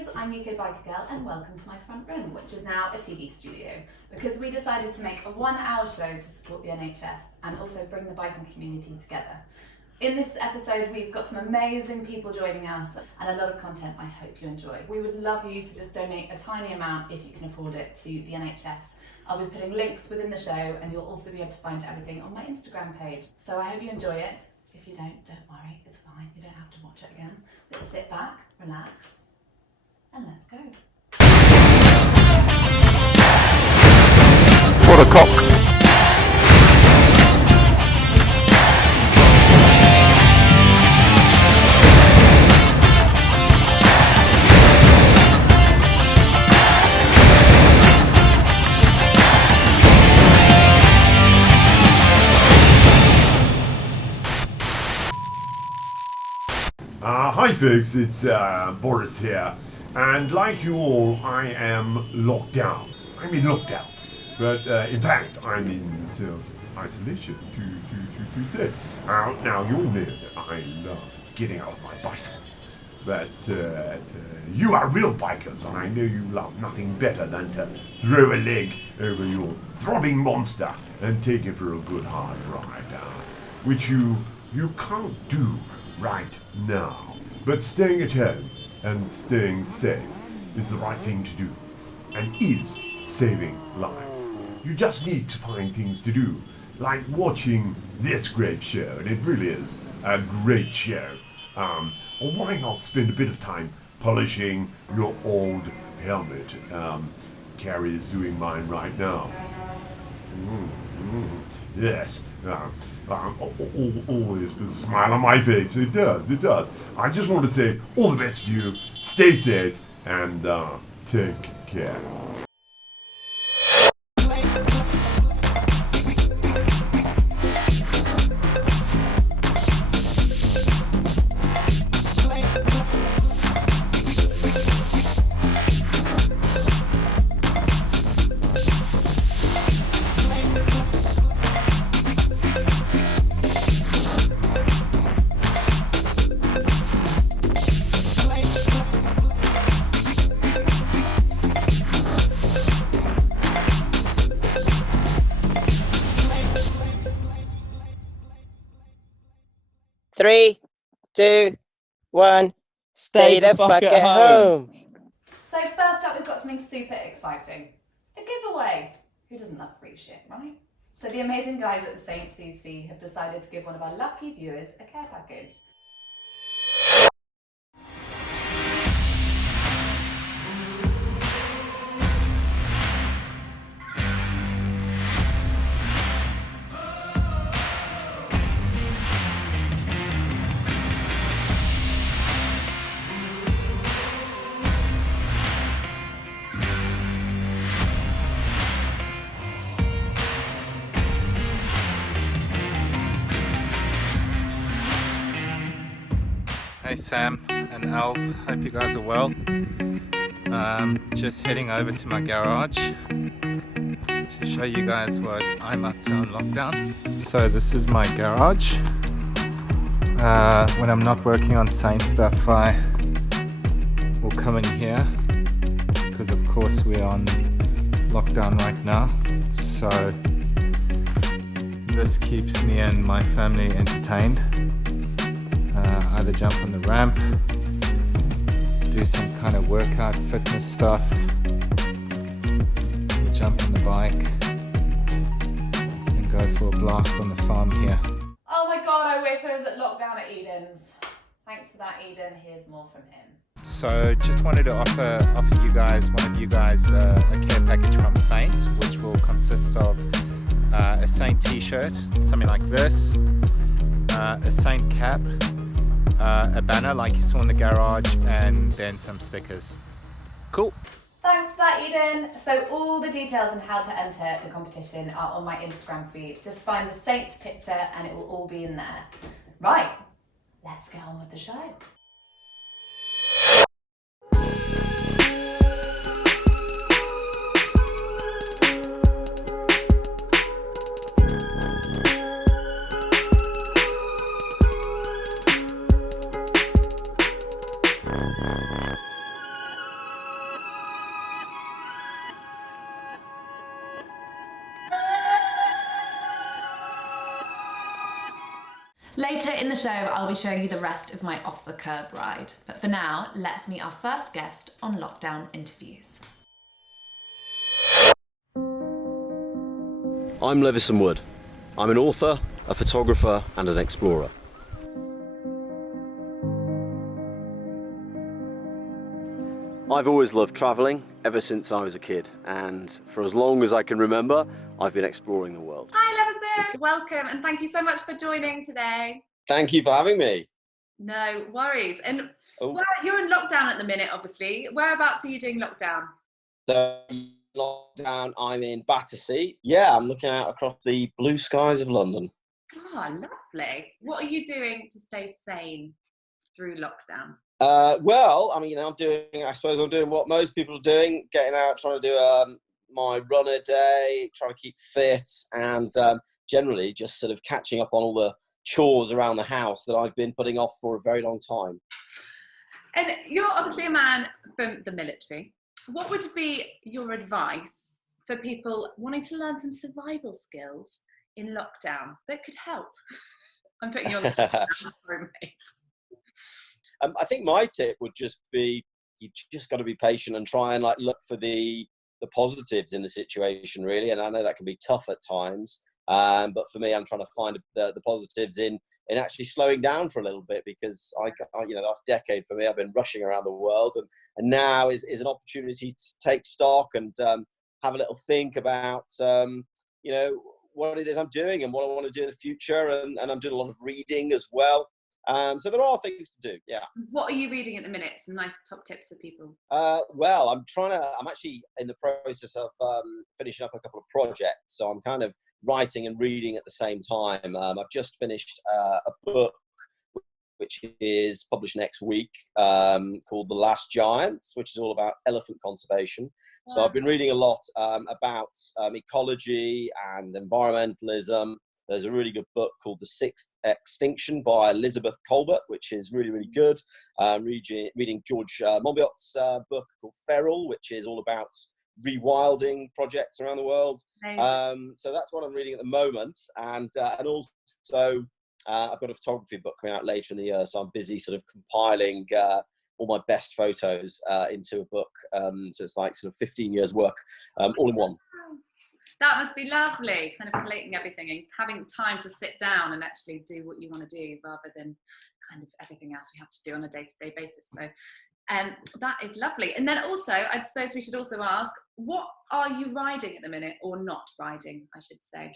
guys, I'm UKBIKERGIRL and welcome to my front room, which is now a TV studio, because we decided to make a 1-hour show to support the NHS and also bring the biking community together. In this episode, we've got some amazing people joining us and a lot of content I hope you enjoy. We would love you to just donate a tiny amount if you can afford it to the NHS. I'll be putting links within the show and you'll also be able to find everything on my Instagram page. So I hope you enjoy it. If you don't worry, it's fine. You don't have to watch it again. Let's sit back, relax, and let's go. What a cock! Hi folks, it's Boris here, and like you all, I am locked down. I'm in lockdown, but in fact, I'm in self-isolation to say. Now you all know that I love getting out of my bicycle, but you are real bikers, and I know you love nothing better than to throw a leg over your throbbing monster and take it for a good hard ride, which you can't do right now. But staying at home and staying safe is the right thing to do, and is saving lives. You just need to find things to do, like watching this great show, and it really is a great show. Or why not spend a bit of time polishing your old helmet? Carrie is doing mine right now. Yes. Always puts a smile on my face. It does. I just want to say all the best to you. Stay safe and take care. Three, 2, 1, stay the fuck at home. So first up, we've got something super exciting. A giveaway. Who doesn't love free shit, right? So the amazing guys at the St. CC have decided to give one of our lucky viewers a care package. Hey Sam and Els, hope you guys are well. Just heading over to my garage to show you guys what I'm up to on lockdown. So this is my garage. When I'm not working on Saint stuff, I will come in here because of course we're on lockdown right now. So this keeps me and my family entertained. Either jump on the ramp, do some kind of workout fitness stuff, jump on the bike and go for a blast on the farm here. Oh my god, I wish I was at lockdown at Eden's. Thanks for that, Eden. Here's more from him. So just wanted to offer one of you guys a care package from Saint, which will consist of a Saint t-shirt, something like this, a Saint cap, a banner like you saw in the garage, and then some stickers. Cool. Thanks for that, Eden. So all the details on how to enter the competition are on my Instagram feed. Just find the Saint picture and it will all be in there. Right, let's get on with the show. Later in the show, I'll be showing you the rest of my off-the-curb ride. But for now, let's meet our first guest on Lockdown Interviews. I'm Levison Wood. I'm an author, a photographer and an explorer. I've always loved travelling ever since I was a kid, and for as long as I can remember, I've been exploring the world. Hi Levison, welcome and thank you so much for joining today. Thank you for having me. No worries. And you're in lockdown at the minute, obviously. Whereabouts are you doing lockdown? So, lockdown, I'm in Battersea. Yeah, I'm looking out across the blue skies of London. Oh, lovely. What are you doing to stay sane through lockdown? Well, I mean, I'm doing what most people are doing, getting out, trying to do my run a day, trying to keep fit, and generally just sort of catching up on all the chores around the house that I've been putting off for a very long time. And you're obviously a man from the military. What would be your advice for people wanting to learn some survival skills in lockdown that could help? I'm putting you on the spot, mate. I think my tip would just be, you just got to be patient and try and look for the positives in the situation, really. And I know that can be tough at times, but for me, I'm trying to find the positives in actually slowing down for a little bit, because I last decade for me, I've been rushing around the world, and now is an opportunity to take stock and have a little think about what it is I'm doing and what I want to do in the future, and I'm doing a lot of reading as well. So there are things to do, yeah. What are you reading at the minute? Some nice top tips for people. Well, I'm actually in the process of finishing up a couple of projects. So I'm kind of writing and reading at the same time. I've just finished a book which is published next week, called The Last Giants, which is all about elephant conservation. Wow. So I've been reading a lot about ecology and environmentalism. There's a really good book called The Sixth Extinction by Elizabeth Colbert, which is really, really good. Reading George Monbiot's book called Feral, which is all about rewilding projects around the world. So that's what I'm reading at the moment. And also I've got a photography book coming out later in the year, so I'm busy sort of compiling all my best photos into a book. So it's like sort of 15 years work all in one. That must be lovely, kind of collating everything and having time to sit down and actually do what you want to do, rather than kind of everything else we have to do on a day-to-day basis. So that is lovely. And then also, I suppose we should also ask, what are you riding at the minute, or not riding, I should say?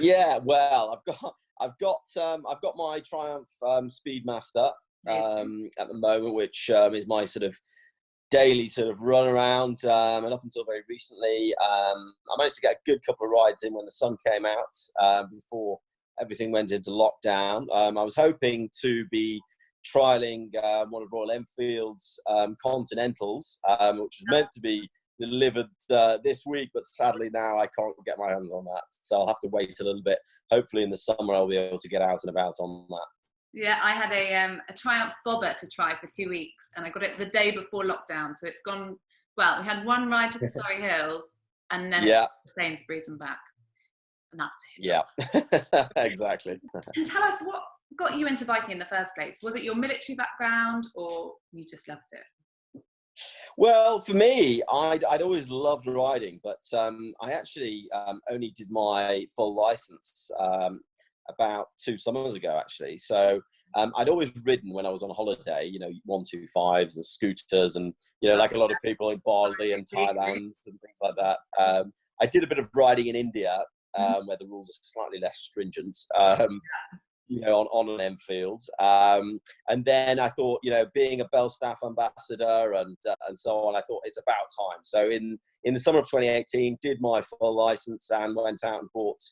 Yeah, well, I've got my Triumph Speedmaster at the moment, which is my sort of daily sort of run around, and up until very recently, I managed to get a good couple of rides in when the sun came out, before everything went into lockdown. I was hoping to be trialing one of Royal Enfield's Continentals, which was meant to be delivered this week, but sadly now I can't get my hands on that, so I'll have to wait a little bit. Hopefully in the summer I'll be able to get out and about on that. Yeah, I had a Triumph Bobber to try for 2 weeks, and I got it the day before lockdown. So it's gone, well, we had one ride to the Surrey Hills, and then it's Sainsbury's and back. And that's it. Yeah, exactly. And tell us, what got you into biking in the first place? Was it your military background, or you just loved it? Well, for me, I'd always loved riding, but I actually only did my full license about 2 summers ago, actually. So I'd always ridden when I was on holiday, 125s and scooters, and like a lot of people in Bali and Thailand and things like that. I did a bit of riding in India, where the rules are slightly less stringent, on an Enfield. And then I thought, being a Belstaff ambassador and so on, I thought it's about time. So in the summer of 2018, did my full license and went out and bought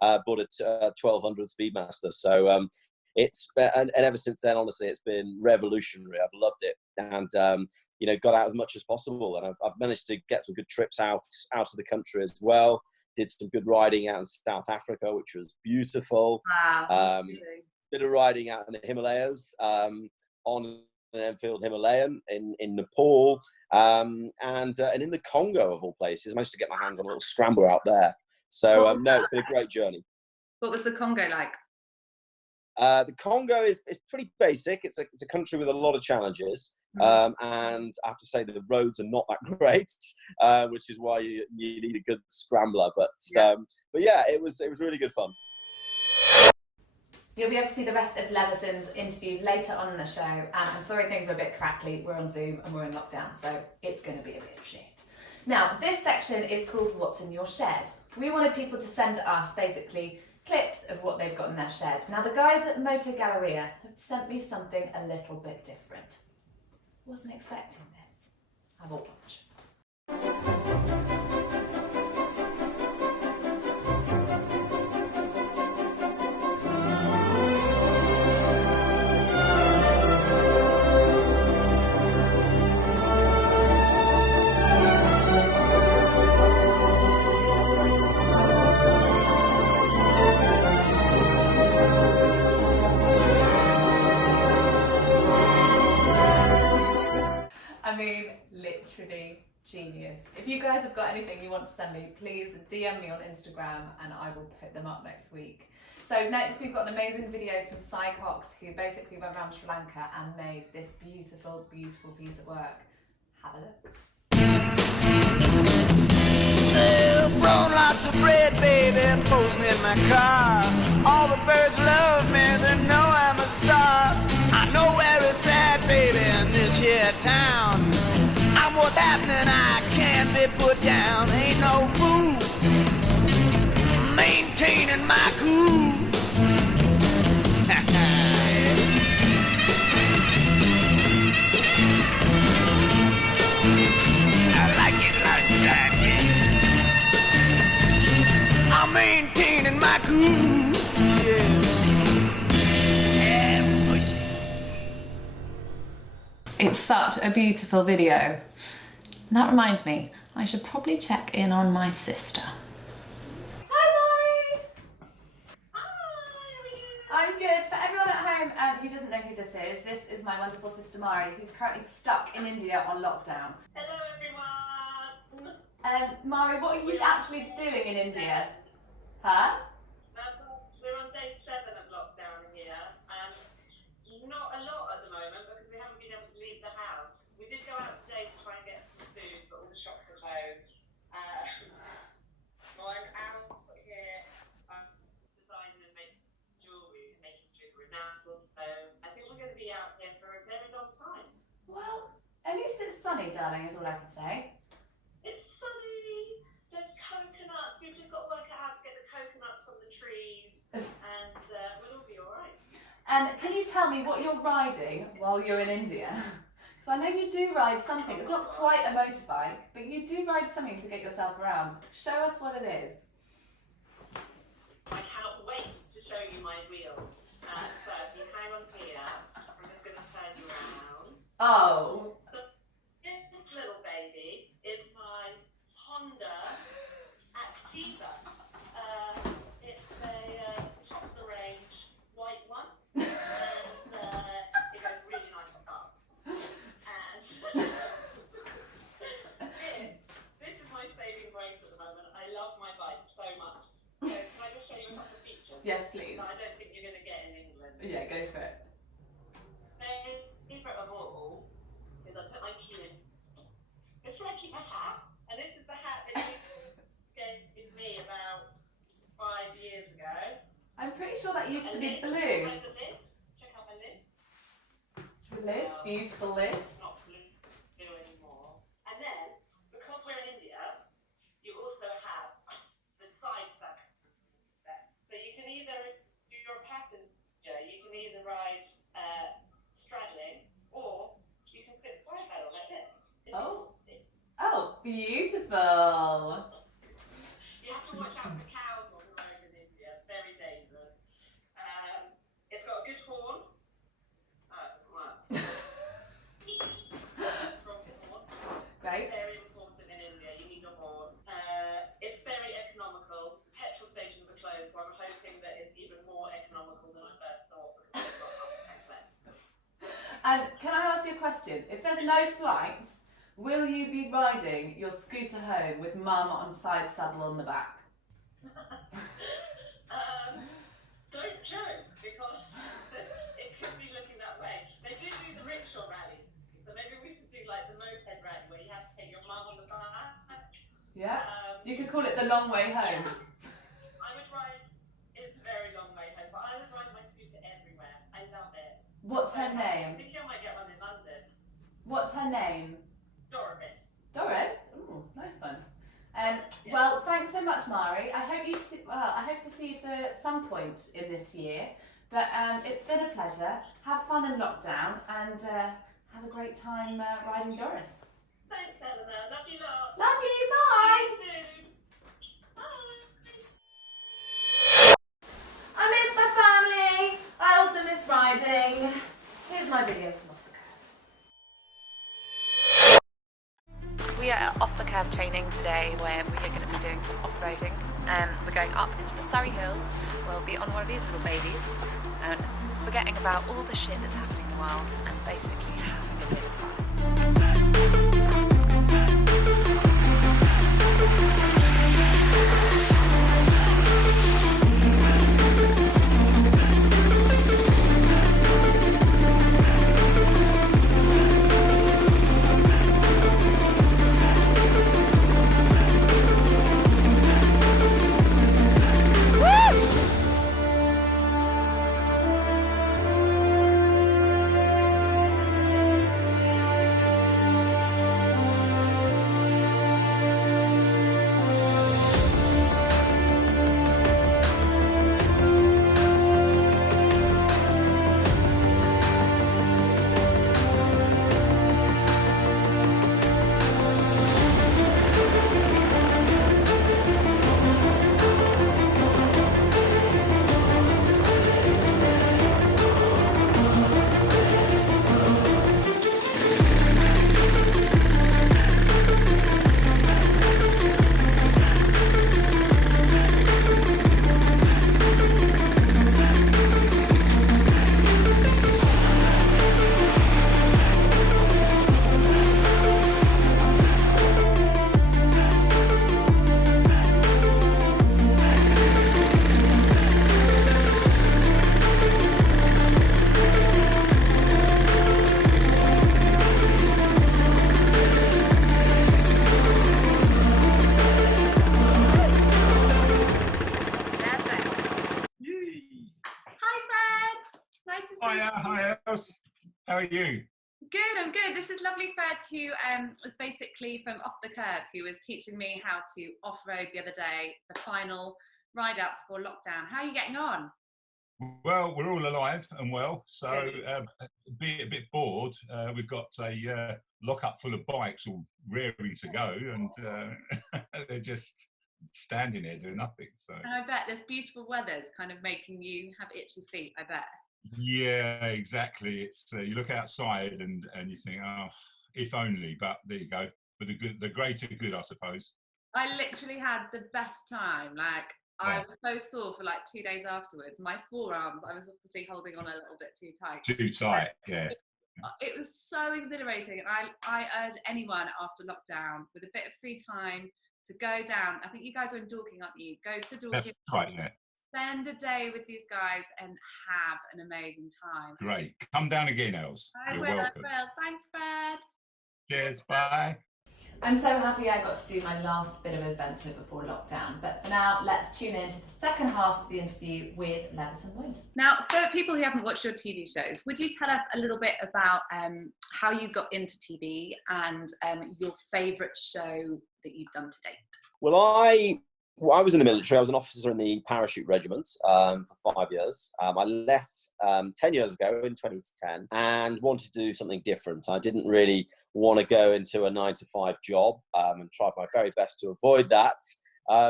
a 1200 Speedmaster. So and ever since then, honestly, it's been revolutionary. I've loved it, and got out as much as possible. And I've managed to get some good trips out of the country as well. Did some good riding out in South Africa, which was beautiful. Wow. Bit of riding out in the Himalayas, on an Enfield Himalayan in Nepal, and in the Congo of all places. I managed to get my hands on a little scrambler out there. So no, it's been a great journey. What was the Congo like? The Congo is pretty basic. It's a country with a lot of challenges, and I have to say that the roads are not that great, which is why you need a good scrambler. But yeah, it was really good fun. You'll be able to see the rest of Levison's interview later on in the show. And I'm sorry things are a bit crackly. We're on Zoom and we're in lockdown, so it's going to be a bit of shit. Now, this section is called What's in Your Shed. We wanted people to send us basically clips of what they've got in their shed. Now, the guys at Motor Galleria have sent me something a little bit different. Wasn't expecting this. Have a watch. I mean, literally genius. If you guys have got anything you want to send me, please DM me on Instagram and I will put them up next week. So next we've got an amazing video from Cy Cox, who basically went around Sri Lanka and made this beautiful, beautiful piece of work. Have a look. Brought lots of bread, baby, posing in my car. All the birds love me, they know I'm a star. I know where it's at, baby, in this here town. I'm what's happening, I can't be put down. Ain't no fool maintaining my cool. I like it like that, yeah. I'm maintaining my cool, yeah. And push it. It's such a beautiful video. And that reminds me, I should probably check in on my sister. Hi, Mari! Hi, how are you? I'm good. For everyone at home who doesn't know who this is my wonderful sister Mari, who's currently stuck in India on lockdown. Hello, everyone. Mari, what are you actually doing in India? Huh? We're on day 7 of lockdown here. Not a lot at the moment because we haven't been able to leave the house. We did go out today to try and get some food, but all the shops are closed. I'm out here designing and making jewellery now. So I think we're going to be out here for a very long time. Well, at least it's sunny, darling, is all I can say. It's sunny. There's coconuts. We've just got to work out how to get the coconuts from the trees, and we'll all be all right. And can you tell me what you're riding while you're in India? Because I know you do ride something. It's not quite a motorbike, but you do ride something to get yourself around. Show us what it is. I cannot wait to show you my wheels. So if you hang on here, I'm just going to turn you around. Oh. So this little baby is my Honda Activa. It's a top of the range white one, and it goes really nice and fast. And this is my saving grace at the moment. I love my bike so much. So can I just show you a couple of features? Yes, please. That I don't think you're going to get in England. Yeah, go for it. Favourite of all is I put my key in. It's where I keep my hat, and this is the hat that you gave me about 5 years ago. I'm pretty sure that used to be Where's blue. the lid? Check out my lid. The lid, beautiful lid. It's not blue anymore. And then, because we're in India, you also have the side step. So you can either, if you're a passenger, you can either ride straddling, or you can sit side saddle like this. Oh, beautiful. You have to watch out for cows on the road in India. It's very dangerous. It's got a good horn. Oh, it doesn't work. Strong horn. Right. Very important in India. You need a horn. It's very economical. The petrol stations are closed, so I'm hoping that it's even more economical than I first thought because they've got half a tank left. And can I ask you a question? If there's no flights, will you be riding your scooter home with mum on side saddle on the back? Don't joke. because it could be looking that way. They do the rickshaw rally, so maybe we should do like the moped rally where you have to take your mum on the back. Yeah. You could call it the long way home. Yeah. I would ride. It's a very long way home, but I would ride my scooter everywhere. I love it. What's her name? I think I might get one in London. What's her name? Doris. Doris? Ooh, nice one. Yeah. Well, thanks so much, Mari. I hope I hope to see you for some point in this year. But it's been a pleasure. Have fun in lockdown and have a great time riding Doris. Thanks, Eleanor. Love you lot. Love you. Bye. See you soon. Bye. I miss my family. I also miss riding. Here's my video from Off the Curve. We are at Off the Curve training today where we are going to be doing some off-roading. We're going up into the Surrey Hills. We'll be on one of these little babies and forgetting about all the shit that's happening in the world and basically having a bit of fun. Hi, Els. How are you? Good, I'm good. This is lovely Fred, who was basically from Off the Curb, who was teaching me how to off-road the other day, the final ride out before lockdown. How are you getting on? Well, we're all alive and well, so be a bit bored. We've got a lock-up full of bikes all raring to go, and they're just standing there doing nothing. So. And I bet this beautiful weather's kind of making you have itchy feet, I bet. Yeah, exactly. It's you look outside and you think, oh, if only. But there you go. For the greater good, I suppose. I literally had the best time. Like I was so sore for like 2 days afterwards. My forearms, I was obviously holding on a little bit too tight. Too tight, yes. It was so exhilarating, and I urge anyone after lockdown with a bit of free time to go down. I think you guys are in Dorking, aren't you? Go to Dorking. That's right, yeah. Spend a day with these guys and have an amazing time. Great. Come down again, Els. You're welcome. I will. Thanks, Fred. Cheers. Bye. I'm so happy I got to do my last bit of adventure before lockdown. But for now, let's tune in to the second half of the interview with Leveson Wood. Now, for people who haven't watched your TV shows, would you tell us a little bit about how you got into TV and your favourite show that you've done to date? Well, I was in the military. I was an officer in the parachute regiment for 5 years. I left 10 years ago in 2010 and wanted to do something different. I didn't really want to go into a 9-to-5 job and tried my very best to avoid that.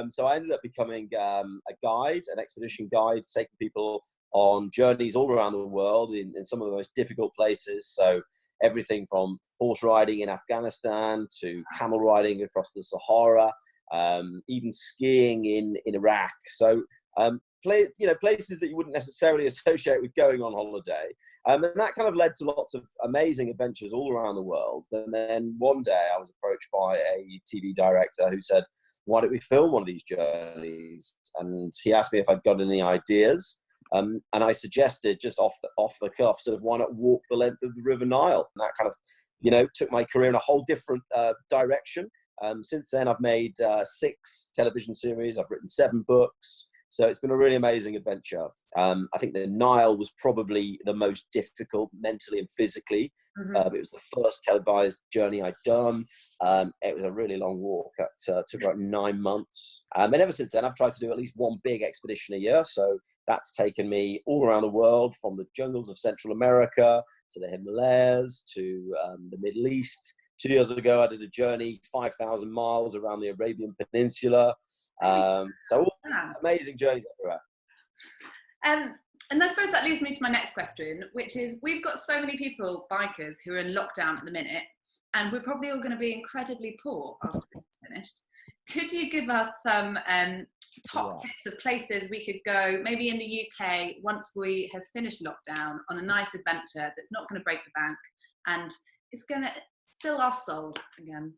So I ended up becoming a guide, an expedition guide, taking people on journeys all around the world in some of the most difficult places. So everything from horse riding in Afghanistan to camel riding across the Sahara, even skiing in Iraq. So places that you wouldn't necessarily associate with going on holiday. And that kind of led to lots of amazing adventures all around the world. And then one day I was approached by a TV director who said, why don't we film one of these journeys? And he asked me if I'd got any ideas. And I suggested, just off the cuff, sort of, why not walk the length of the River Nile? And that kind of, you know, took my career in a whole different direction. Since then, I've made 6 television series. I've written 7 books. So it's been a really amazing adventure. I think the Nile was probably the most difficult mentally and physically. It was the first televised journey I'd done. It was a really long walk. It took about 9 months. And ever since then, I've tried to do at least one big expedition a year. So that's taken me all around the world, from the jungles of Central America to the Himalayas to the Middle East. 2 years ago, I did a journey 5,000 miles around the Arabian Peninsula. So amazing journeys everywhere. And I suppose that leads me to my next question, which is, we've got so many people, bikers, who are in lockdown at the minute, and we're probably all going to be incredibly poor after it's finished. Could you give us some top tips of places we could go, maybe in the UK, once we have finished lockdown, on a nice adventure that's not going to break the bank and it's going to fill our soul again?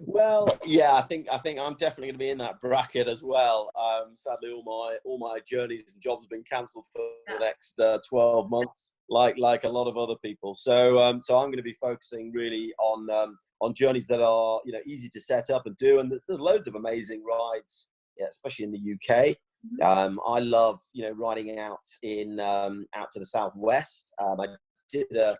Well, yeah, I think I'm definitely going to be in that bracket as well. Sadly, all my journeys and jobs have been cancelled for the next 12 months, like a lot of other people. So I'm going to be focusing really on journeys that are, you know, easy to set up and do. And there's loads of amazing rides, especially in the UK. I love, you know, riding out to the southwest. I did a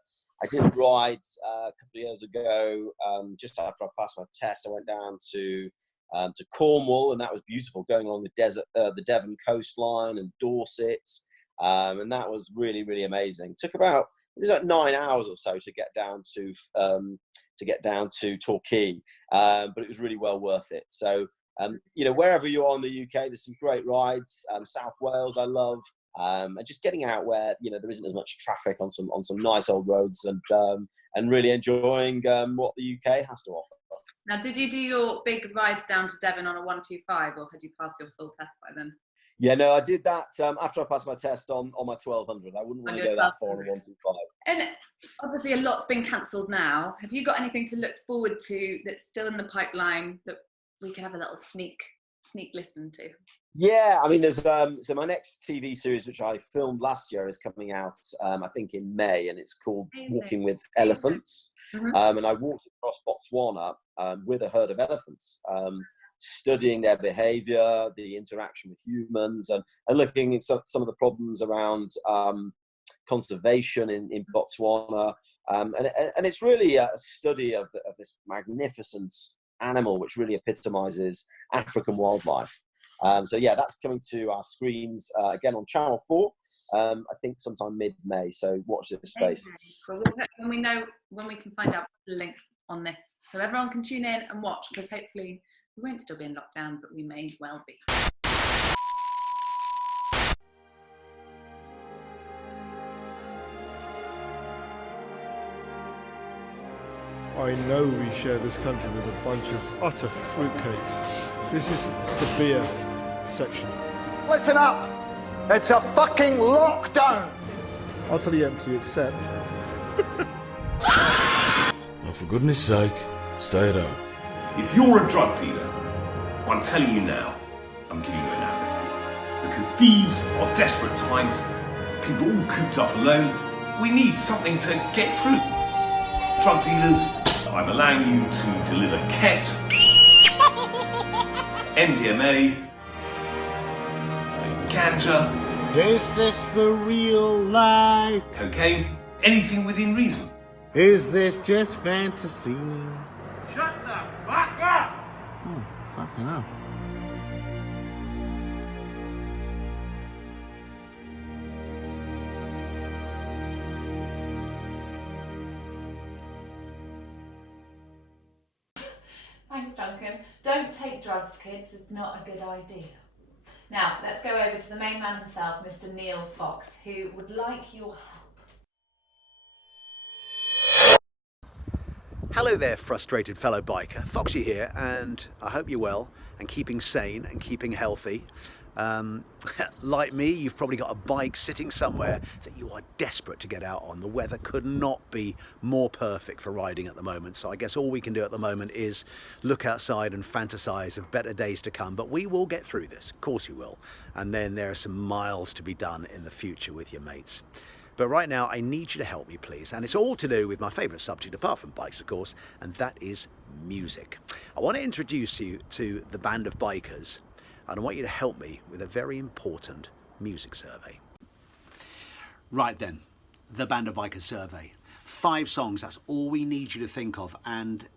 ride a couple of years ago, just after I passed my test. I went down to Cornwall, and that was beautiful, going along the Devon coastline and Dorset, and that was really, really amazing. It took about 9 hours or so to get down to Torquay, but it was really well worth it. So you know, wherever you are in the UK, there's some great rides. South Wales, I love. And just getting out where, you know, there isn't as much traffic on some nice old roads, and really enjoying what the UK has to offer. Now, did you do your big ride down to Devon on a 125, or had you passed your full test by then? Yeah, no, I did that after I passed my test on my 1200. I wouldn't want to go that far on a 125. And obviously a lot's been cancelled now. Have you got anything to look forward to that's still in the pipeline that we can have a little sneak listen to? Yeah, I mean, there's so my next TV series, which I filmed last year, is coming out I think in May, and it's called Walking with Elephants. And I walked across Botswana with a herd of elephants, studying their behaviour, the interaction with humans, and looking at some of the problems around conservation in Botswana. And it's really a study of this magnificent animal, which really epitomises African wildlife. So yeah, that's coming to our screens again on Channel 4. I think sometime mid-May. So watch this space. Well, when we can find out the link on this, so everyone can tune in and watch, because hopefully we won't still be in lockdown, but we may well be. I know we share this country with a bunch of utter fruitcakes. This is the beer section. Listen up! It's a fucking lockdown! Utterly empty, except... Oh, for goodness sake, stay at home. If you're a drug dealer, I'm telling you now, I'm giving you an amnesty. Because these are desperate times. People all cooped up alone. We need something to get through. Drug dealers, I'm allowing you to deliver Ket, MDMA, ganja. Is this the real life? Cocaine, anything within reason. Is this just fantasy? Shut the fuck up! Oh, fucking hell. Thanks, Duncan. Don't take drugs, kids. It's not a good idea. Now, let's go over to the main man himself, Mr. Neil Fox, who would like your help. Hello there, frustrated fellow biker. Foxy here, and I hope you're well and keeping sane and keeping healthy. Like me, you've probably got a bike sitting somewhere that you are desperate to get out on. The weather could not be more perfect for riding at the moment, so I guess all we can do at the moment is look outside and fantasize of better days to come. But we will get through this, of course we will. And then there are some miles to be done in the future with your mates. But right now, I need you to help me, please. And it's all to do with my favourite subject, apart from bikes, of course, and that is music. I want to introduce you to the Band of Bikers, and I want you to help me with a very important music survey. Right then, the Band of Bikers survey. 5 songs, that's all we need you to think of, and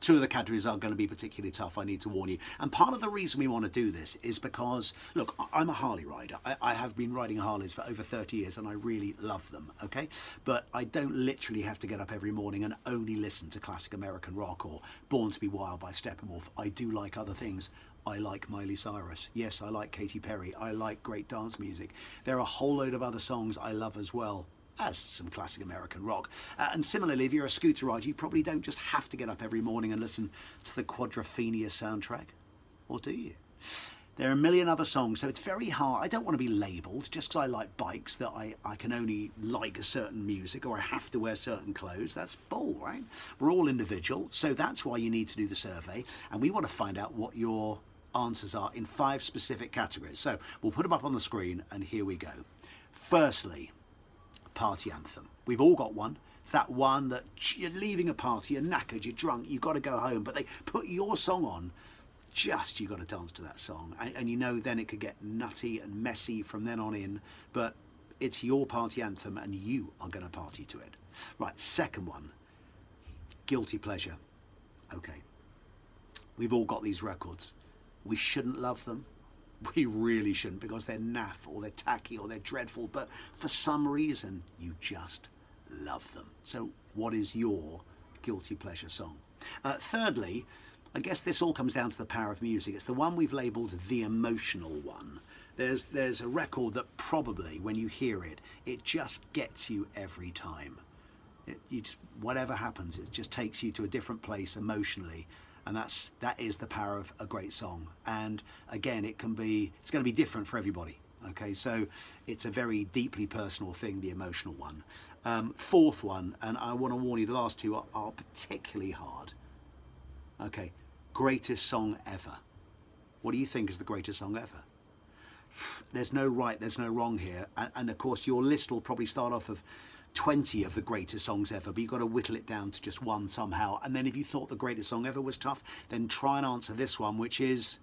2 of the categories are going to be particularly tough, I need to warn you. And part of the reason we want to do this is because, look, I'm a Harley rider. I have been riding Harleys for over 30 years and I really love them, okay? But I don't literally have to get up every morning and only listen to classic American rock or Born to be Wild by Steppenwolf. I do like other things. I like Miley Cyrus. Yes, I like Katy Perry. I like great dance music. There are a whole load of other songs I love as well, as some classic American rock. And similarly, if you're a scooter rider, you probably don't just have to get up every morning and listen to the Quadrophenia soundtrack, or do you? There are a million other songs, so it's very hard. I don't want to be labelled just because I like bikes that I can only like a certain music or I have to wear certain clothes. That's bull, right? We're all individual, so that's why you need to do the survey, and we want to find out what your answers are in 5 specific categories. So we'll put them up on the screen, and here we go. Firstly, party anthem. We've all got one. It's that one that you're leaving a party, you're knackered, you're drunk, you've got to go home, but they put your song on, just you got to dance to that song. And you know then it could get nutty and messy from then on in, but it's your party anthem and you are going to party to it. Right, second one, guilty pleasure. Okay, we've all got these records. We shouldn't love them. We really shouldn't, because they're naff or they're tacky or they're dreadful, but for some reason you just love them. So what is your guilty pleasure song? Thirdly, I guess this all comes down to the power of music. It's the one we've labelled the emotional one. There's a record that probably when you hear it, it just gets you every time. Whatever happens, it just takes you to a different place emotionally. And that is the power of a great song. And again, it's going to be different for everybody. Okay, so it's a very deeply personal thing, the emotional one. Fourth one, and I want to warn you, the last 2 are particularly hard. Okay, greatest song ever. What do you think is the greatest song ever? There's no right, there's no wrong here. And of course, your list will probably start off of 20 of the greatest songs ever, but you've got to whittle it down to just one somehow. And then if you thought the greatest song ever was tough, then try and answer this one, which is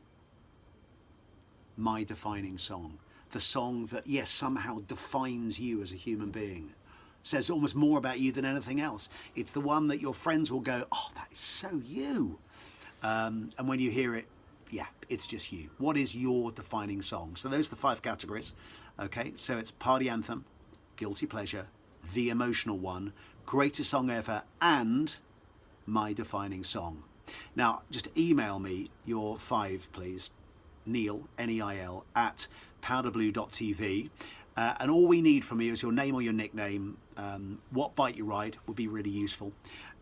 my defining song. The song that, yes, somehow defines you as a human being. Says almost more about you than anything else. It's the one that your friends will go, oh, that is so you. And when you hear it, yeah, it's just you. What is your defining song? So those are the 5 categories. Okay, so it's party anthem, guilty pleasure, the emotional one, greatest song ever, and my defining song. Now, just email me your 5, please. Neil, Neil, at powderblue.tv. And all we need from you is your name or your nickname, what bike you ride would be really useful,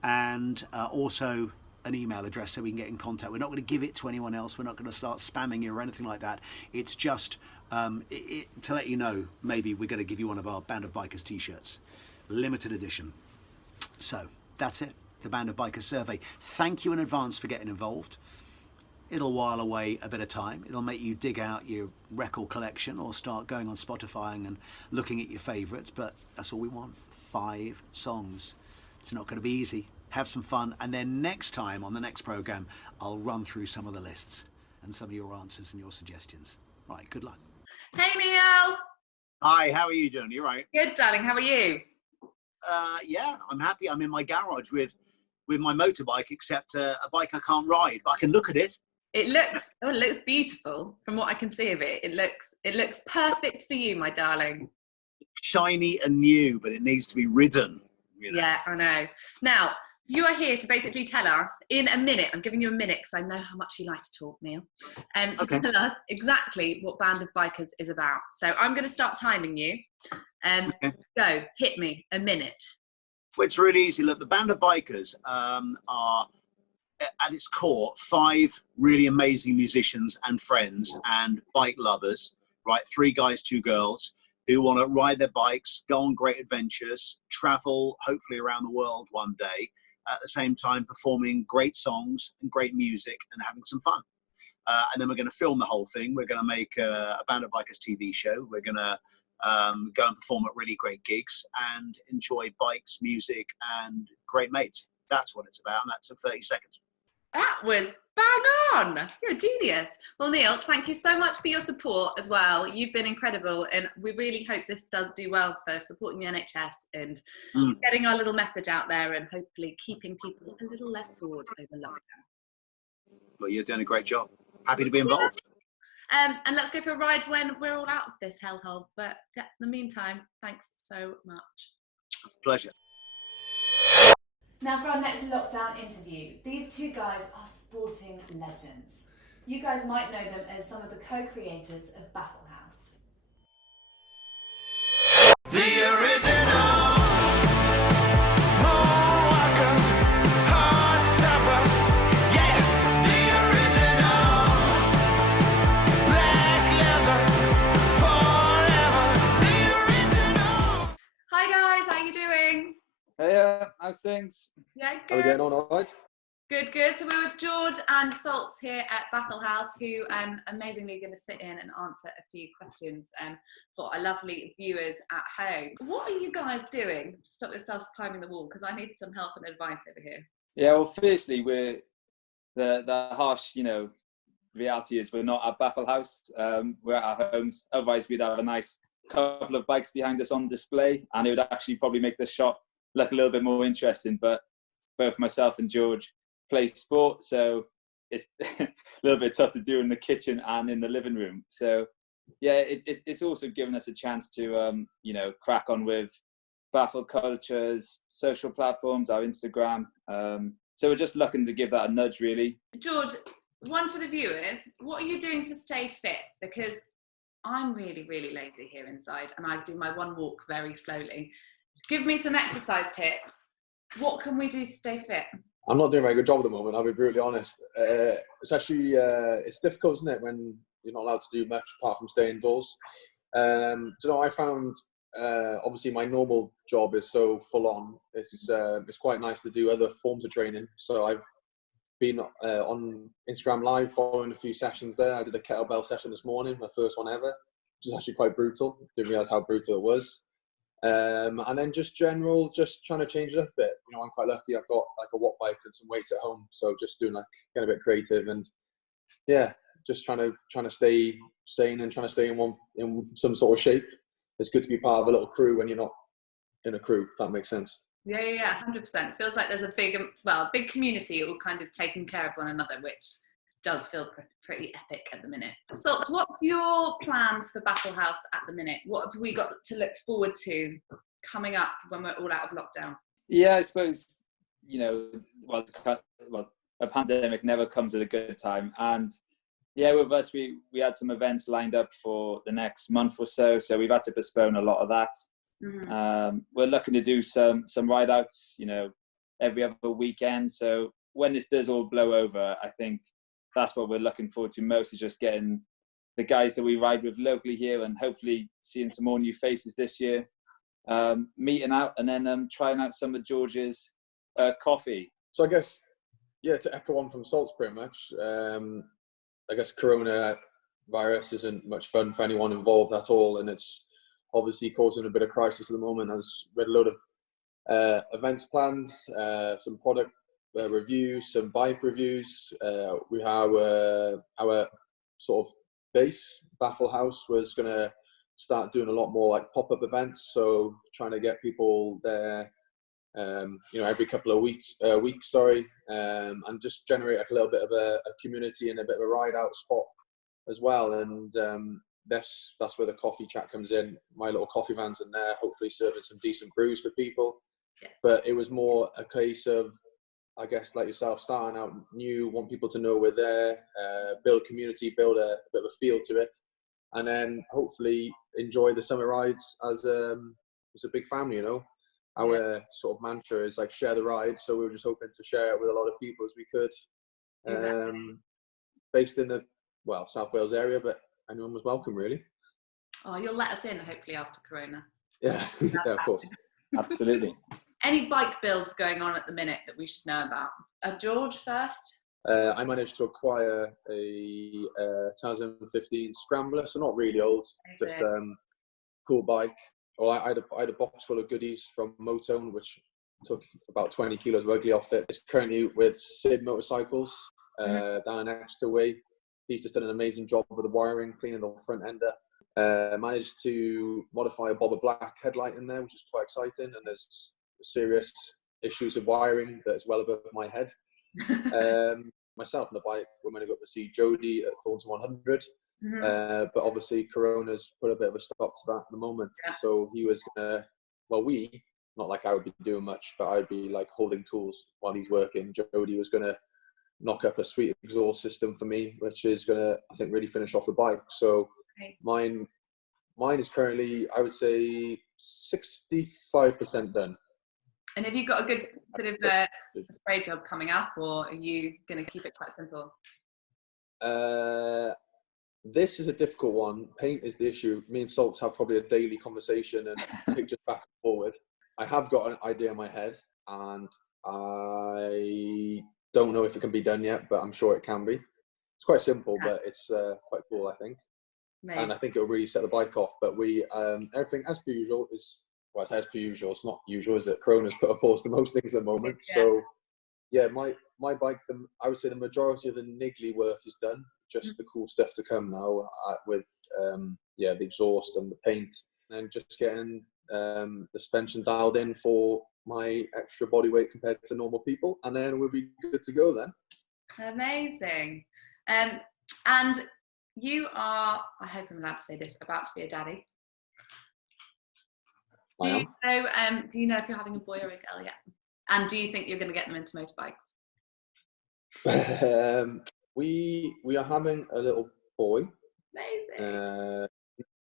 and also an email address so we can get in contact. We're not going to give it to anyone else. We're not going to start spamming you or anything like that. It's just to let you know, maybe we're going to give you one of our Band of Bikers t-shirts, limited edition. So that's it, the Band of Bikers survey. Thank you in advance for getting involved. It'll while away a bit of time. It'll make you dig out your record collection or start going on Spotify and looking at your favourites, but that's all we want, 5 songs. It's not going to be easy. Have some fun, and then next time on the next programme, I'll run through some of the lists and some of your answers and your suggestions. Right, good luck. Hey Neil! Hi, how are you doing? You right? Good, darling, how are you? Yeah, I'm happy. I'm in my garage with my motorbike, except a bike I can't ride, but I can look at it. It looks beautiful from what I can see of it. It looks perfect for you, my darling. Shiny and new, but it needs to be ridden. You know? Yeah, I know. Now, you are here to basically tell us in a minute, I'm giving you a minute because I know how much you like to talk, Neil, tell us exactly what Band of Bikers is about. So I'm going to start timing you. Go, hit me, a minute. Well, it's really easy. Look, the Band of Bikers are at its core 5 really amazing musicians and friends and bike lovers, right? 3 guys, 2 girls who want to ride their bikes, go on great adventures, travel hopefully around the world one day, at the same time performing great songs and great music and having some fun. And then we're going to film the whole thing. We're going to make a Band of Bikers TV show. We're going to go and perform at really great gigs and enjoy bikes, music, and great mates. That's what it's about, and that took 30 seconds. That was bang on. You're a genius. Well, Neil, thank you so much for your support as well. You've been incredible, and we really hope this does do well for supporting the NHS and getting our little message out there, and hopefully keeping people a little less bored over lockdown. Well, you're doing a great job. Happy to be involved. And let's go for a ride when we're all out of this hellhole. But in the meantime, thanks so much. It's a pleasure. Now for our next lockdown interview. These 2 guys are sporting legends. You guys might know them as some of the co-creators of Baffle House. The original Moroccan heart stopper. Yeah, the original black leather forever. The original. Hi guys, how you doing? Hey, how's things? Yeah, Are we good. going on all right? Good, good. So we're with George and Salts here at Baffle House, who amazingly going to sit in and answer a few questions for our lovely viewers at home. What are you guys doing to stop yourselves climbing the wall? Because I need some help and advice over here. Yeah, well, firstly, we're the harsh, reality is we're not at Baffle House. We're at our homes. Otherwise, we'd have a nice couple of bikes behind us on display, and it would actually probably make the shop look a little bit more interesting. But both myself and George play sport, so it's a little bit tough to do in the kitchen and in the living room. So yeah, it's also given us a chance to crack on with Baffle Culture's social platforms, our Instagram. So we're just looking to give that a nudge, really. George, one for the viewers, what are you doing to stay fit? Because I'm really, really lazy here inside, and I do my one walk very slowly. Give me some exercise tips. What can we do to stay fit? I'm not doing a very good job at the moment, I'll be brutally honest. Especially, it's difficult, isn't it, when you're not allowed to do much apart from stay indoors. I found, obviously my normal job is so full on. It's quite nice to do other forms of training. So I've been on Instagram Live following a few sessions there. I did a kettlebell session this morning, my first one ever, which is actually quite brutal. Didn't realise how brutal it was. And then just trying to change it up a bit. I'm quite lucky. I've got like a watt bike and some weights at home, so just doing getting a bit creative and yeah, just trying to stay sane and trying to stay in some sort of shape. It's good to be part of a little crew when you're not in a crew, if that makes sense. Yeah, 100%. It feels like there's a big community all kind of taking care of one another, which does feel pretty epic at the minute. Salts, what's your plans for Baffle House at the minute? What have we got to look forward to coming up when we're all out of lockdown? Yeah, I suppose, a pandemic never comes at a good time. And yeah, with us, we had some events lined up for the next month or so. So we've had to postpone a lot of that. Mm-hmm. We're looking to do some ride outs, every other weekend. So when this does all blow over, I think that's what we're looking forward to most, is just getting the guys that we ride with locally here and hopefully seeing some more new faces this year, meeting out and then trying out some of George's coffee. So I guess, yeah, to echo on from Salts pretty much, I guess coronavirus isn't much fun for anyone involved at all, and it's obviously causing a bit of crisis at the moment, as we had a load of events planned, some product reviews, some bike reviews. We have our sort of base, Baffle House, was going to start doing a lot more like pop-up events, so trying to get people there every couple of weeks, and just generate a little bit of a community and a bit of a ride out spot as well. And that's where the coffee chat comes in. My little coffee van's in there, hopefully serving some decent brews for people. Yes. But it was more a case of, I guess, like yourself, starting out new, want people to know we're there, build community, build a bit of a feel to it, and then hopefully enjoy the summer rides as a big family, our sort of mantra is like share the ride. So we were just hoping to share it with a lot of people as we could. Exactly. Based in the South Wales area, but anyone was welcome, really. Oh, you'll let us in hopefully after Corona. Yeah, yeah, of course. Absolutely. Any bike builds going on at the minute that we should know about? George first. I managed to acquire a 2015 Scrambler, so not really old, just cool bike. Well, I had a box full of goodies from Motone, which took about 20 kilos of ugly off it. It's currently with Sid Motorcycles down in Exeter Way. He's just done an amazing job with the wiring, cleaning the front ender. Managed to modify a Bobber Black headlight in there, which is quite exciting, and there's serious issues with wiring that's well above my head. Myself and the bike, we're going to go up to see Jody at Thornton 100, but obviously Corona's put a bit of a stop to that at the moment. So he was gonna, not like I would be doing much, but I'd be like holding tools while he's working. Jody was gonna knock up a sweet exhaust system for me, which is gonna, I think, really finish off the bike. So mine is currently, I would say, 65% done. And have you got a good sort of spray job coming up, or are you going to keep it quite simple? This is a difficult one. Paint is the issue. Me and Salts have probably a daily conversation and pictures back and forward. I have got an idea in my head, and I don't know if it can be done yet, but I'm sure it can be. It's quite simple, but it's quite cool, I think. Amazing. And I think it'll really set the bike off. But we, everything as per usual is, well, it's as per usual. It's not usual, is it? Corona's put a pause to most things at the moment. Yeah. So, yeah, my bike, I would say the majority of the niggly work is done. Just the cool stuff to come now with, the exhaust and the paint. And just getting the suspension dialed in for my extra body weight compared to normal people. And then we'll be good to go then. Amazing. And you are, I hope I'm allowed to say this, about to be a daddy. Do you know if you're having a boy or a girl yet? And do you think you're going to get them into motorbikes? We are having a little boy. Amazing.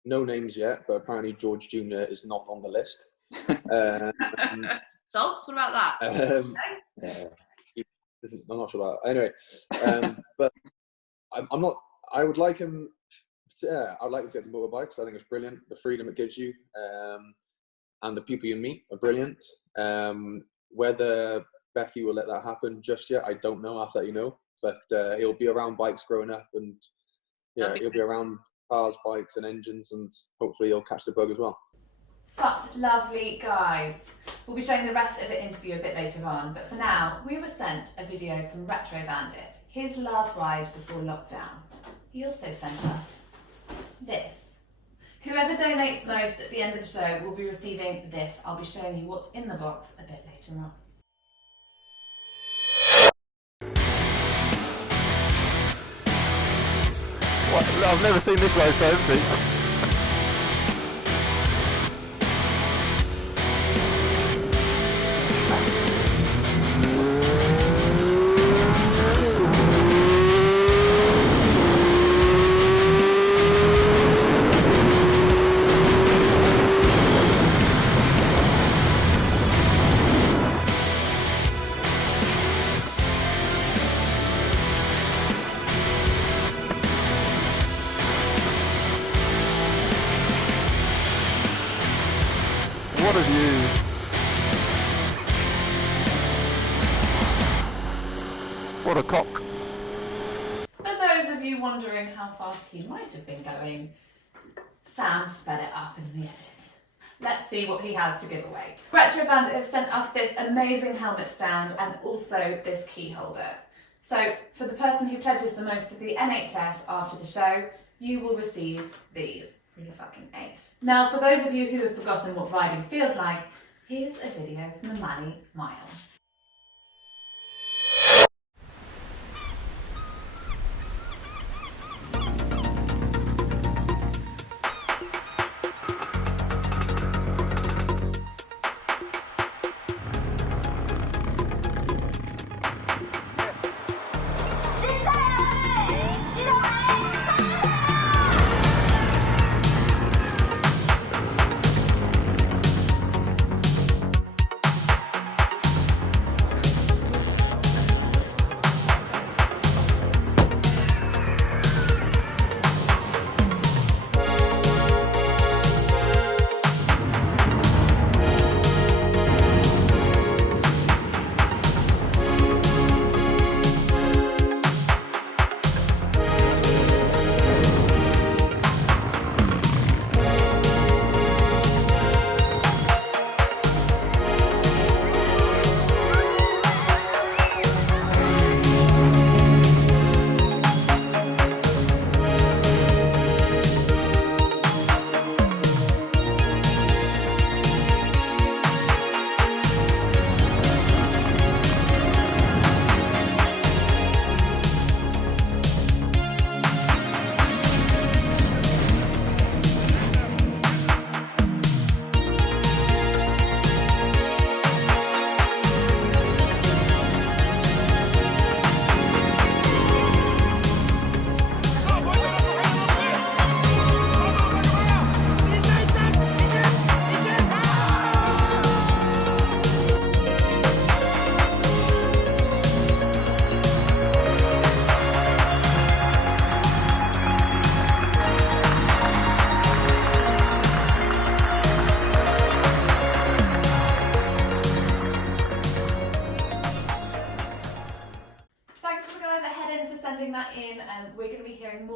No names yet, but apparently George Jr. is not on the list. Salts, what about that? I'm not sure about that. Anyway, but I'm not. I would like him. I'd like him to get the motorbikes. I think it's brilliant. The freedom it gives you. And the people you meet are brilliant. Whether Becky will let that happen just yet, I don't know. I'll let you know. But he'll be around bikes growing up, and he'll be around cars, bikes, and engines, and hopefully he'll catch the bug as well. Such lovely guys. We'll be showing the rest of the interview a bit later on, but for now, we were sent a video from Retro Bandit, his last ride before lockdown. He also sent us this. Whoever donates most at the end of the show will be receiving this. I'll be showing you what's in the box a bit later on. What? I've never seen this road so empty. What a view. What a cock. For those of you wondering how fast he might have been going, Sam sped it up in the edit. Let's see what he has to give away. Retro Bandit have sent us this amazing helmet stand and also this key holder. So for the person who pledges the most to the NHS after the show, you will receive these. Really fucking ace. Now, for those of you who have forgotten what riding feels like, here's a video from the Mali Mile.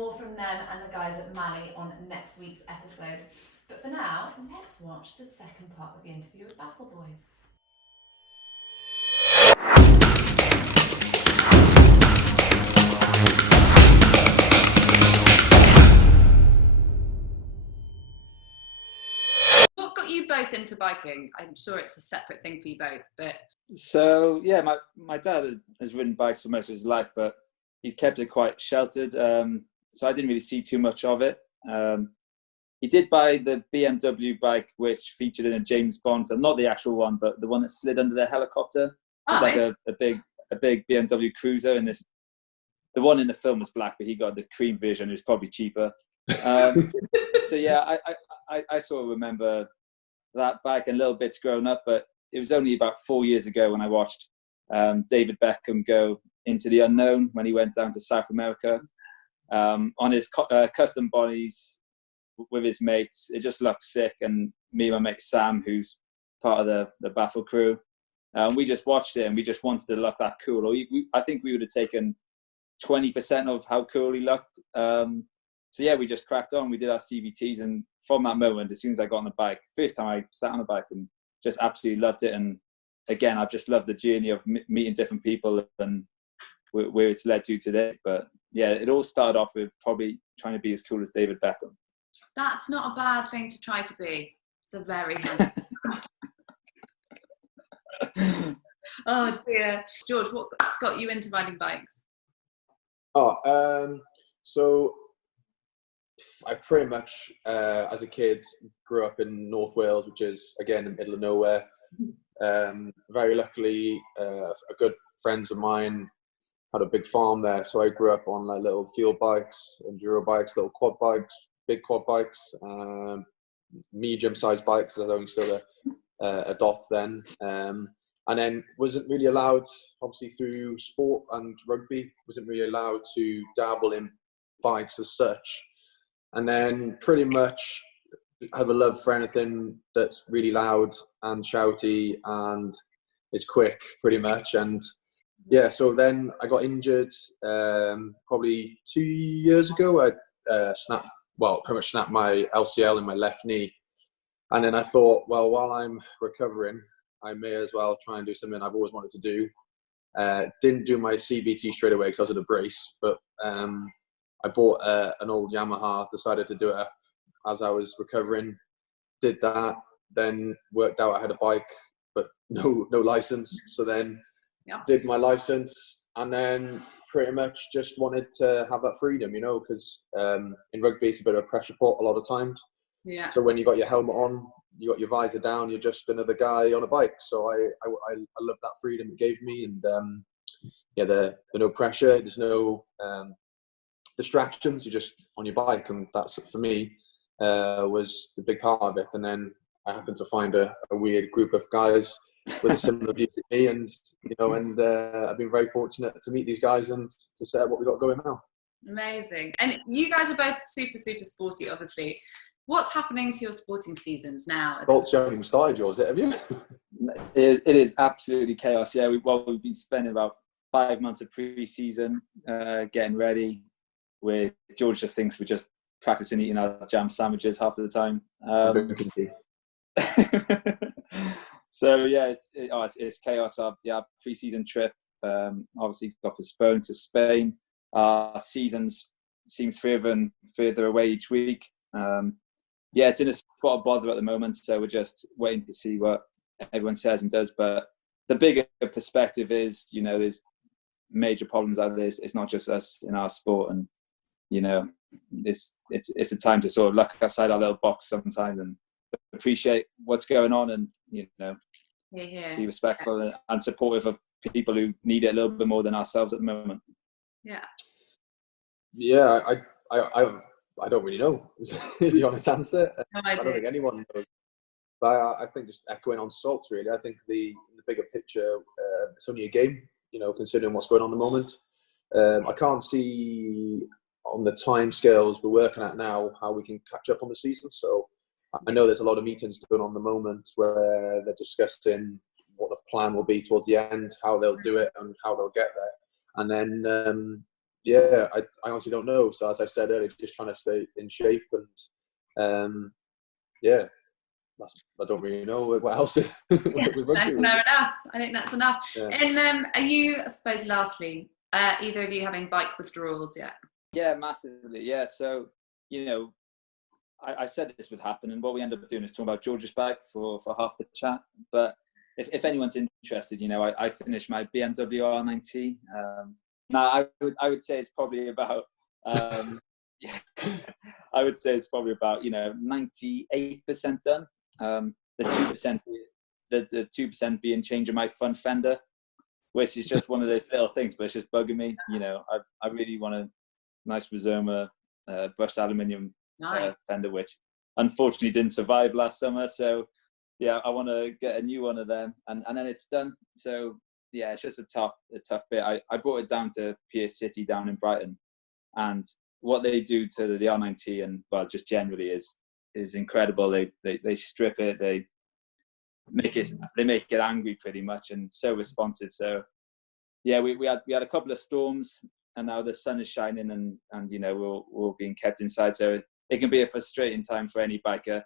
more from them and the guys at Mali on next week's episode. But for now, let's watch the second part of the interview with Baffle Boys. What got you both into biking? I'm sure it's a separate thing for you both, but... So, yeah, my dad has ridden bikes for most of his life, but he's kept it quite sheltered. So I didn't really see too much of it. He did buy the BMW bike, which featured in a James Bond film, not the actual one, but the one that slid under the helicopter. It's like a big BMW Cruiser, and the one in the film was black, but he got the cream version. It was probably cheaper. So yeah, I sort of remember that bike and little bits growing up, but it was only about 4 years ago when I watched David Beckham go into the unknown when he went down to South America on his custom bodies with his mates. It just looked sick, and me and my mate Sam, who's part of the Baffle crew, we just watched it and we just wanted to look that cool. Or I think we would have taken 20% of how cool he looked. So yeah, we just cracked on. We did our CVTs, and from that moment, as soon as I got on the bike, first time I sat on a bike, and just absolutely loved it. And again, I've just loved the journey of meeting different people and where it's led to today. But yeah, it all started off with probably trying to be as cool as David Beckham. That's not a bad thing to try to be. It's a very handsome. Oh dear. George, what got you into riding bikes? So I pretty much, as a kid, grew up in North Wales, which is, again, in the middle of nowhere. Very luckily, good friends of mine had a big farm there, so I grew up on like little field bikes, enduro bikes, little quad bikes, big quad bikes, medium-sized bikes. I was only still a dot then. And then wasn't really allowed, obviously through sport and rugby, wasn't really allowed to dabble in bikes as such. And then pretty much have a love for anything that's really loud and shouty and is quick, pretty much. And yeah, so then I got injured probably 2 years ago. I pretty much snapped my LCL in my left knee. And then I thought, well, while I'm recovering, I may as well try and do something I've always wanted to do. Didn't do my CBT straight away because I was in a brace, but I bought an old Yamaha, decided to do it as I was recovering, did that, then worked out I had a bike, but no license. So then did my license, and then pretty much just wanted to have that freedom, because in rugby it's a bit of a pressure pot a lot of times. Yeah. So when you got your helmet on, you got your visor down, you're just another guy on a bike. So I love that freedom it gave me, and the no pressure, there's no distractions, you're just on your bike, and that's, for me, was the big part of it. And then I happened to find a weird group of guys with a similar view to me, and I've been very fortunate to meet these guys and to set up what we got going now. Amazing. And you guys are both super sporty, obviously. What's happening to your sporting seasons now? Bolts, you haven't even started yours, have you? It is absolutely chaos. Yeah, we've been spending about 5 months of pre-season getting ready. Where George just thinks we're just practicing eating our jam sandwiches half of the time. So yeah, it's chaos. Our pre-season trip obviously got postponed to Spain. Our seasons seems further and further away each week. It's in a spot of bother at the moment, so we're just waiting to see what everyone says and does. But the bigger perspective is, there's major problems out there. It's not just us in our sport, and it's a time to sort of look outside our little box sometimes and appreciate what's going on, and be respectful and supportive of people who need it a little bit more than ourselves at the moment. I don't really know is the honest answer. I don't think anyone knows, but I think, just echoing on Salts, really, I think the bigger picture, it's only a game, considering what's going on at the moment. I can't see on the time scales we're working at now how we can catch up on the season. So I know there's a lot of meetings going on at the moment where they're discussing what the plan will be towards the end, how they'll do it and how they'll get there. And then yeah, I honestly don't know. So as I said earlier, just trying to stay in shape and yeah, I don't really know what else. Yeah, fair enough. I think that's enough. Yeah. And are you, I suppose, lastly, either of you having bike withdrawals yet? Yeah, massively. Yeah, so you know, I said this would happen, and what we end up doing is talking about George's bike for half the chat. But if anyone's interested, you know, I finished my BMW R9T. Now I would say it's probably about yeah, I would say it's probably about 98% done. The 2% being changing my front fender, which is just one of those little things, but it's just bugging me. You know, I really want a nice Rizoma brushed aluminium fender, which unfortunately didn't survive last summer. So yeah, I want to get a new one of them, and then it's done. So yeah, it's just a tough bit. I brought it down to Pierce City down in Brighton, and what they do to the R9T and well, just generally is incredible. They strip it, they make it angry pretty much, and so responsive. So yeah, we had a couple of storms, and now the sun is shining, and you know we're being kept inside, so it can be a frustrating time for any biker.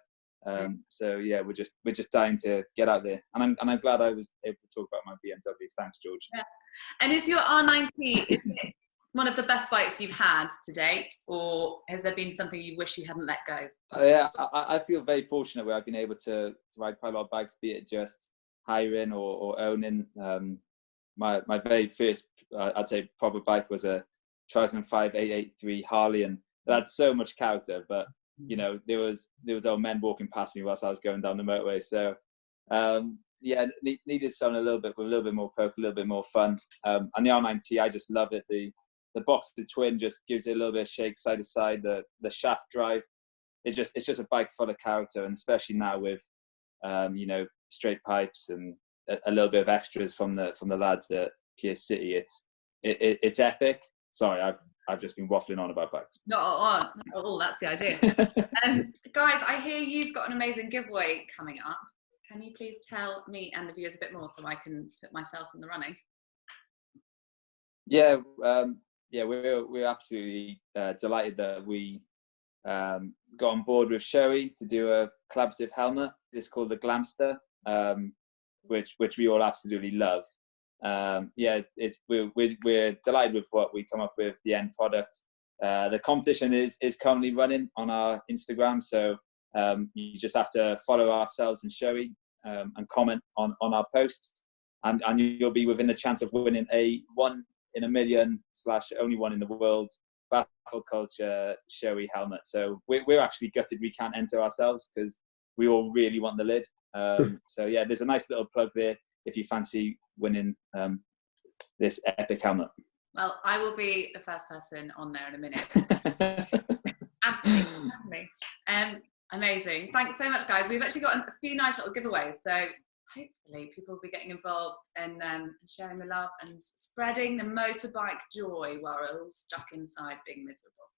So yeah, we're just dying to get out there, and I'm glad I was able to talk about my BMW. Thanks, George. Yeah. And is your R9T is it one of the best bikes you've had to date, or has there been something you wish you hadn't let go? Yeah, I feel very fortunate where I've been able to ride quite a lot of bikes, be it just hiring or owning. My very first, I'd say, proper bike was a 2005 883 Harley, and it had so much character. But you know, there was old men walking past me whilst I was going down the motorway. So yeah, needed something with a little bit more poke, a little bit more fun. And the R9T, I just love it. The Boxer twin just gives it a little bit of shake side to side. The shaft drive, it's just a bike full of character, and especially now with you know, straight pipes and a little bit of extras from the lads at Pierce City. It's epic. Sorry, I've just been waffling on about bikes. Not at all. That's the idea. Guys, I hear you've got an amazing giveaway coming up. Can you please tell me and the viewers a bit more so I can put myself in the running? Yeah, yeah, we're absolutely delighted that we got on board with Sherry to do a collaborative helmet. It's called the Glamster, which we all absolutely love. Yeah, we're delighted with what we come up with, the end product. The competition is currently running on our Instagram, so you just have to follow ourselves and Sherry and comment on our post, and you'll be within the chance of winning a 1 in a million / only one in the world Baffle Culture Sherry helmet. So we're actually gutted we can't enter ourselves because we all really want the lid. So yeah, there's a nice little plug there if you fancy winning this epic helmet. Well, I will be the first person on there in a minute. Absolutely. Amazing. Thanks so much, guys. We've actually got a few nice little giveaways, so hopefully people will be getting involved and sharing the love and spreading the motorbike joy while we're all stuck inside being miserable.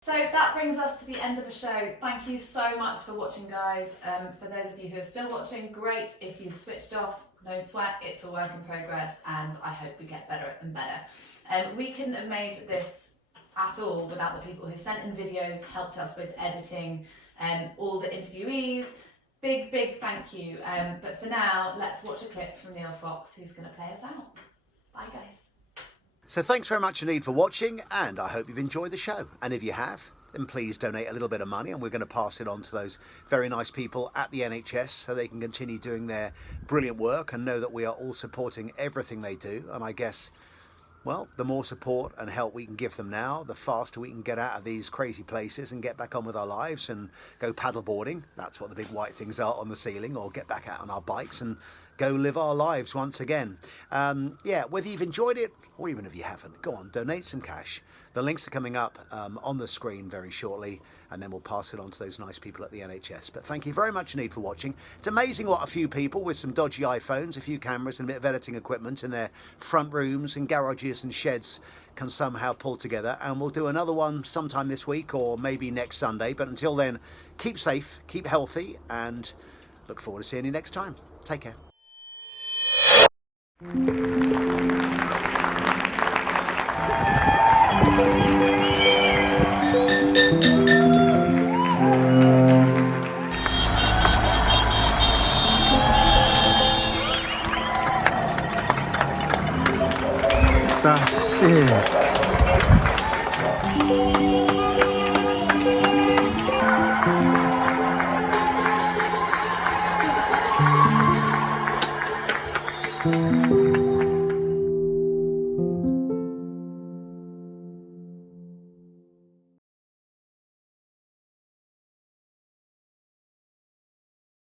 So that brings us to the end of the show. Thank you so much for watching, guys. For those of you who are still watching, great. If you've switched off, no sweat, it's a work in progress, and I hope we get better and better. We couldn't have made this at all without the people who sent in videos, helped us with editing, all the interviewees. Big thank you. But for now, let's watch a clip from Neil Fox, who's going to play us out. Bye, guys. So thanks very much indeed for watching, and I hope you've enjoyed the show. And if you have, then please donate a little bit of money, and we're going to pass it on to those very nice people at the NHS so they can continue doing their brilliant work and know that we are all supporting everything they do. And I guess, well, the more support and help we can give them now, the faster we can get out of these crazy places and get back on with our lives and go paddleboarding. That's what the big white things are on the ceiling, or get back out on our bikes and go live our lives once again. Yeah, whether you've enjoyed it or even if you haven't, go on, donate some cash. The links are coming up on the screen very shortly, and then we'll pass it on to those nice people at the NHS. But thank you very much indeed for watching. It's amazing what a few people with some dodgy iPhones, a few cameras and a bit of editing equipment in their front rooms and garages and sheds can somehow pull together. And we'll do another one sometime this week or maybe next Sunday. But until then, keep safe, keep healthy, and look forward to seeing you next time. Take care.